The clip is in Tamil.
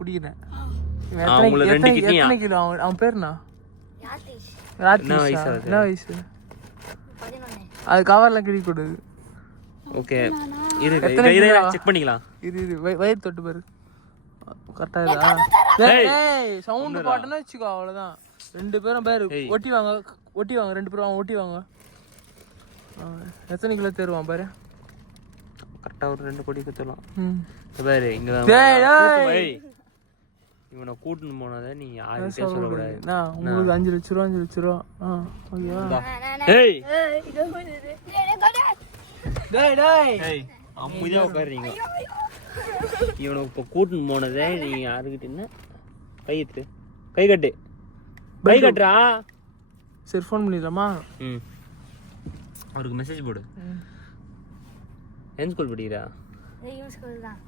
பிடிக்கிறேன். உங்களுக்கு 2 கிட்னியா? எத்தனை கிலோ? அவன் பேருண்ணா ராத்தீஷா. என்ன வயசு? அது கவர்லாம் கிழி கொடுது. ஓகே இரு செக் பண்ணிக்கலாம். இது வயிறு தொட்டு பாரு. கரெக்டா இருக்கா? ஏய் சவுண்ட் போட்டனா வெச்சுக்கோ அவ்வளவுதான். 2 பேரும் பேரு ஒட்டி வாங்க 2 பேரும் ஒட்டி வாங்க. எத்தனை கிலோ தேருவான் பாரு. கரெக்டா ஒரு 2 கோடி கத்தலாம். பாரு இங்க டேய் இவனை கூட்டிட்டு போனதை நீ யாருக்கிட்டே சொல்லக்கூடாது. நான் உங்களுக்கு 5 லட்சம் ரூபா 5 லட்சம் ரூபா. ஓகேவா? டேய் டேய் டேய் டேய் அம்முதா உட்காருறீங்க. இவனை இப்போ கூட்டிட்டு போனதை நீ யாருக்கிட்ட என்ன கை கட்டுறா. சரி ஃபோன் பண்ணிடலாமா? அவருக்கு மெசேஜ் போடு. எந்த ஸ்கூல் படிக்கிறா? ஸ்கூல் தான்.